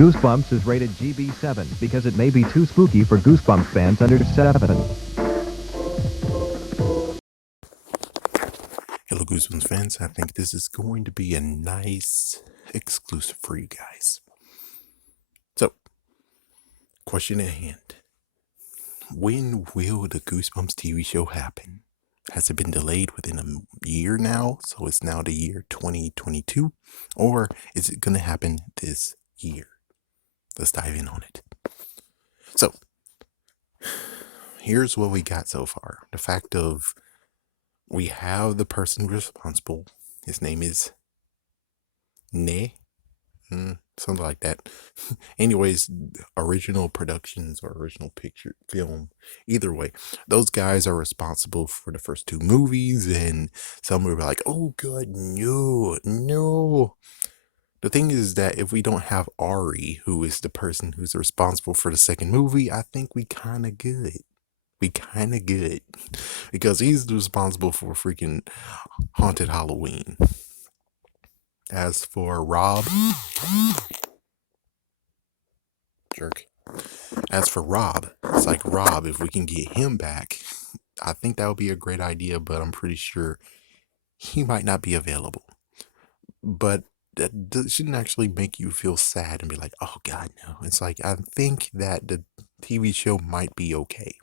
Goosebumps is rated GB7 because it may be too spooky for Goosebumps fans under 7. Hello, Goosebumps fans. I think this is going to be a nice exclusive for you guys. So, question at hand. When will the Goosebumps TV show happen? Has it been delayed within a year now? So it's now the year 2022? Or is it going to happen this year? Let's dive in on it. So, here's what we got so far. The fact of we have the person responsible. His name is Ne. Something like that. Anyways, original productions or original picture film, either way, those guys are responsible for the first two movies, and some were like, oh god, no. The thing is that if we don't have Ari, who is the person who's responsible for the second movie, I think we kind of good. Because he's responsible for freaking Haunted Halloween. As for Rob, jerk. As for Rob, it's like, Rob, if we can get him back, I think that would be a great idea, but I'm pretty sure he might not be available. But that shouldn't actually make you feel sad and be like, oh God, no. It's like, I think that the TV show might be okay.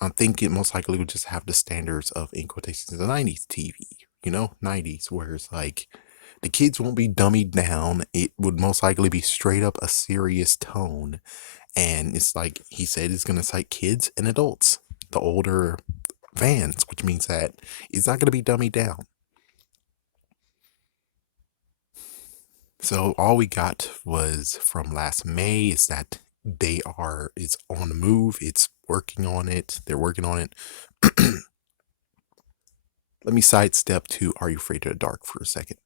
I think it most likely would just have the standards of, in quotations, the 90s TV, 90s, where it's like, the kids won't be dummied down. It would most likely be straight up a serious tone. And it's like he said, it's going to cite kids and adults, the older fans, which means that it's not going to be dummied down. So all we got was from last May is that it's on the move. It's working on it. They're working on it. Let me sidestep to Are You Afraid of the Dark for a second.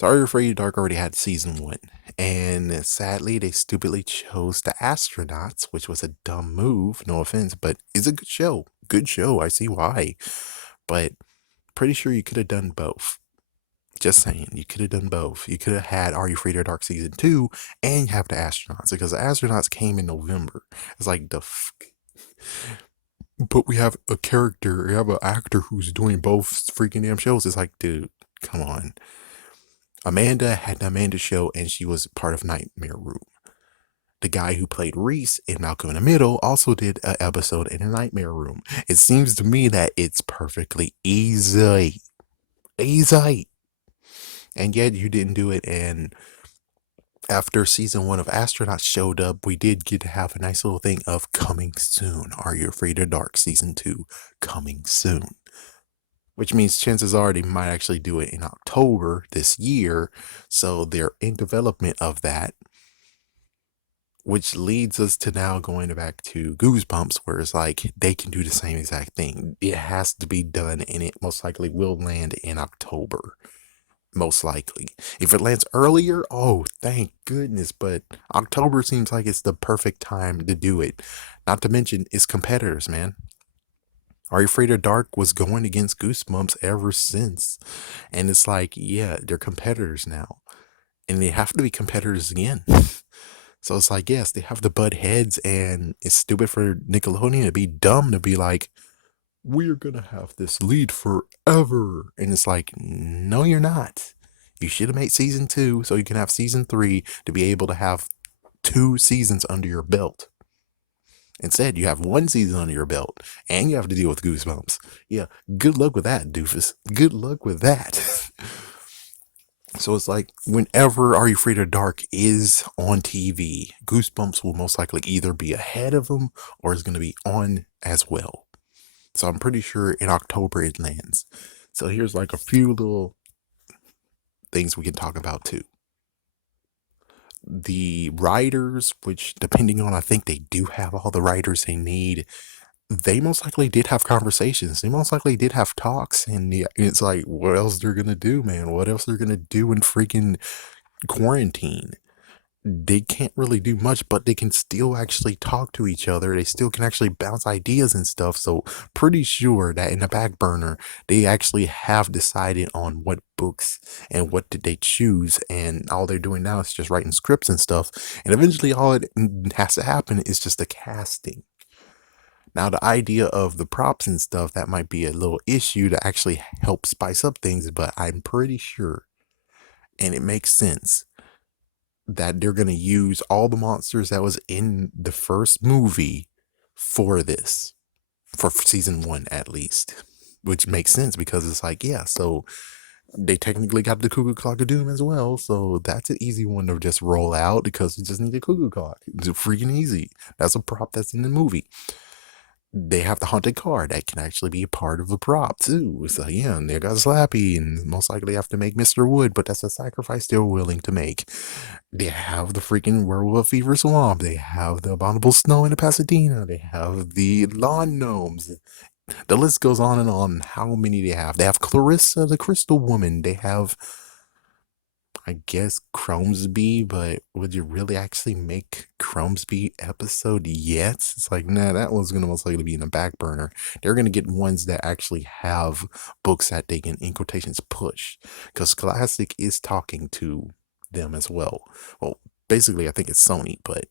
So Are You Afraid of the Dark already had season 1. And sadly, they stupidly chose the astronauts, which was a dumb move. No offense, but it's a good show. Good show. I see why. But pretty sure you could have done both. Just saying, you could have done both. You could have had Are You Afraid of the Dark season 2 and have the astronauts, because the astronauts came in November. It's like, but we have an actor who's doing both freaking damn shows. It's like, dude, come on. Amanda had the Amanda Show, and she was part of Nightmare Room. The guy who played Reese in Malcolm in the Middle also did an episode in a Nightmare Room. It seems to me that it's perfectly easy. And yet you didn't do it. And after season 1 of Astronauts showed up, we did get to have a nice little thing of coming soon. Are You Afraid of Dark season 2 coming soon? Which means chances are they might actually do it in October this year. So they're in development of that. Which leads us to now going back to Goosebumps, where it's like they can do the same exact thing. It has to be done, and it most likely will land in October. Most likely. If it lands earlier, oh, thank goodness. But October seems like it's the perfect time to do it. Not to mention, it's competitors, man. Are You Afraid of Dark was going against Goosebumps ever since. And it's like, yeah, they're competitors now. And they have to be competitors again. So it's like, yes, they have to butt heads, and it's stupid for Nickelodeon to be dumb to be like, we're going to have this lead forever. And it's like, no, you're not. You should have made season 2 so you can have season 3 to be able to have 2 seasons under your belt. Instead, you have 1 season under your belt, and you have to deal with Goosebumps. Yeah, good luck with that, doofus. Good luck with that. So it's like, whenever Are You Afraid of Dark is on TV, Goosebumps will most likely either be ahead of them or is going to be on as well. So I'm pretty sure in October it lands. So here's like a few little things we can talk about too. The writers, which depending on, I think they do have all the writers they need. They most likely did have conversations. They most likely did have talks. And it's like, what else they're going to do, man? What else they're going to do in freaking quarantine? they can't really do much, but they can still actually talk to each other. They still can actually bounce ideas and stuff. So pretty sure that in the back burner, they actually have decided on what books and what did they choose. And all they're doing now is just writing scripts and stuff. And eventually all it has to happen is just the casting. Now, the idea of the props and stuff, that might be a little issue to actually help spice up things, but I'm pretty sure, and it makes sense, that they're going to use all the monsters that was in the first movie for this, for season one at least, which makes sense because it's like, yeah, so they technically got the cuckoo clock of doom as well, so that's an easy one to just roll out because you just need a cuckoo clock. It's freaking easy. That's a prop that's in the movie. They have the haunted car that can actually be a part of the prop too. So yeah, and they got Slappy, and most likely have to make Mr. Wood, but that's a sacrifice they're willing to make. They have the freaking Werewolf Fever Swamp. They have the Abominable Snow in the Pasadena. They have the Lawn Gnomes. The list goes on and on. How many they have? They have Clarissa, the Crystal Woman. They have, I guess, Cromesby, but would you really actually make Cromesby episode yet? It's like, nah, that one's gonna most likely be in the back burner. They're gonna get ones that actually have books that they can, in quotations, push. Because Scholastic is talking to them as well. Well, basically, I think it's Sony, but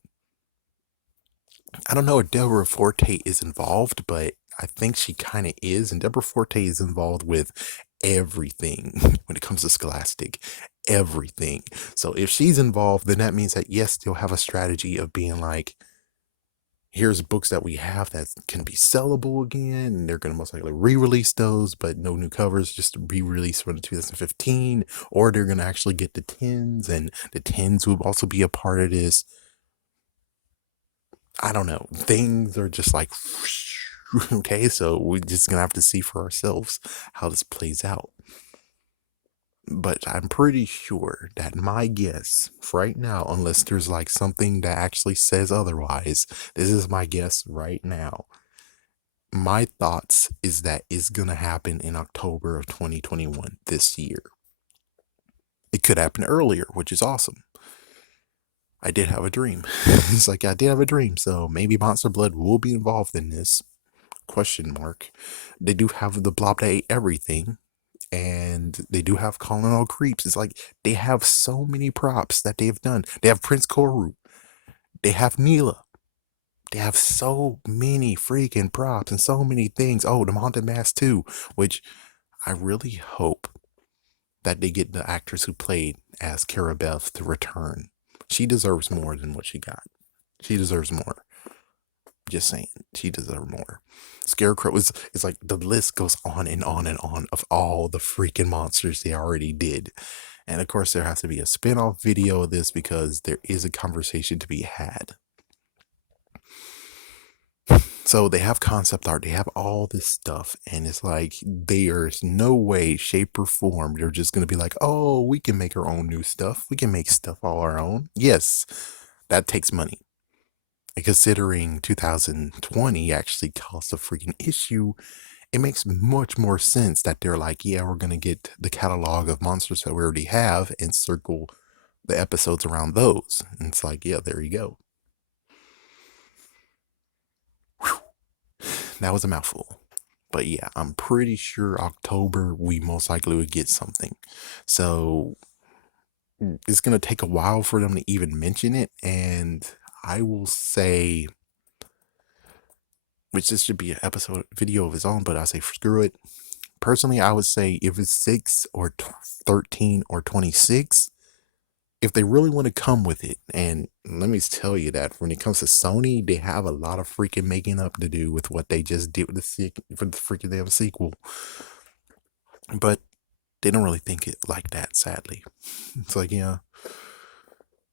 I don't know if Deborah Forte is involved, but I think she kind of is. And Deborah Forte is involved with everything when it comes to Scholastic. Everything. So if she's involved, then that means that yes, they'll have a strategy of being like, here's books that we have that can be sellable again, and they're going to most likely re-release those, but no new covers, just re-release from 2015, or they're going to actually get the tins, and the tins will also be a part of this. I don't know. Things are just like, okay, so we're just gonna have to see for ourselves how this plays out. But I'm pretty sure that my guess right now, unless there's like something that actually says otherwise, this is my guess right now. My thoughts is that it's gonna happen in October of 2021 this year. It could happen earlier, which is awesome. I did have a dream. It's like I did have a dream, so maybe Monster Blood will be involved in this. Question mark. They do have the blob that ate everything, and they do have calling all creeps. It's like they have so many props that they've done. They have Prince Koru. They have Neela. They have so many freaking props and so many things. Oh, the Haunted Mask too, which I really hope that they get the actress who played as Cara Beth to return. She deserves more than what she got. She deserves more. Just saying, she deserves more. Scarecrow is, it's like the list goes on and on and on of all the freaking monsters they already did. And of course, there has to be a spin-off video of this because there is a conversation to be had. So they have concept art, they have all this stuff, and it's like there's no way, shape, or form they're just gonna be like, oh, we can make our own new stuff. We can make stuff all our own. Yes, that takes money. And considering 2020 actually cost a freaking issue, it makes much more sense that they're like, yeah, we're gonna get the catalog of monsters that we already have and circle the episodes around those. And it's like, yeah, there you go. Whew. That was a mouthful. But yeah, I'm pretty sure October we most likely would get something. So it's gonna take a while for them to even mention it, and I will say, which this should be an episode video of its own, but I say screw it. Personally, I would say if it's 6 or 13 or 26, if they really want to come with it, and let me tell you that when it comes to Sony, they have a lot of freaking making up to do with what they just did with for the freaking damn sequel. But they don't really think it like that, sadly. It's like, yeah,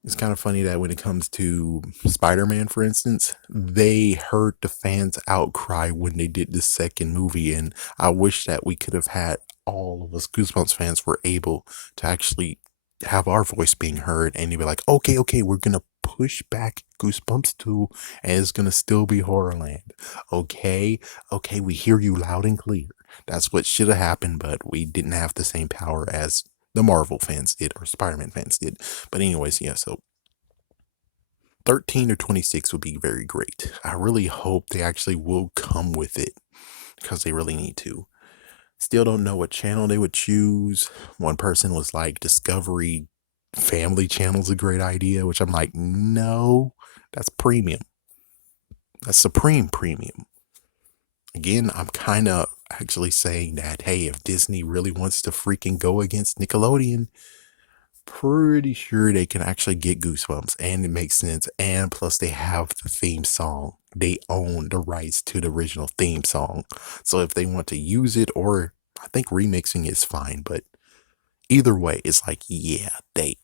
it's kind of funny that when it comes to Spider-Man, for instance, they heard the fans' outcry when they did the second movie, and I wish that we could have had all of us Goosebumps fans were able to actually have our voice being heard, and they'd be like, okay, we're gonna push back Goosebumps 2, and it's gonna still be Horrorland. Okay, we hear you loud and clear. That's what should have happened, but we didn't have the same power as the Marvel fans did or Spider-Man fans did. But anyways, yeah, so 13 or 26 would be very great. I really hope they actually will come with it because they really need to. Still don't know what channel they would choose. One person was like, Discovery Family Channel's a great idea, which I'm like, no, that's premium. That's supreme premium. Again, I'm kind of actually saying that, hey, if Disney really wants to freaking go against Nickelodeon, pretty sure they can actually get Goosebumps, and it makes sense. And plus, they have the theme song. They own the rights to the original theme song. So if they want to use it, or I think remixing is fine, but either way, it's like, yeah, they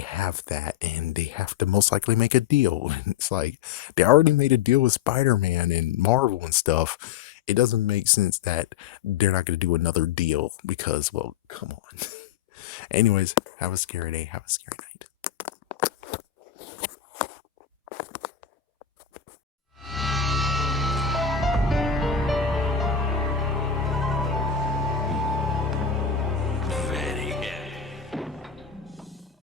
have that, and they have to most likely make a deal. It's like they already made a deal with Spider-Man and Marvel and stuff. It doesn't make sense that they're not going to do another deal because, well, come on. Anyways, have a scary day. Have a scary night.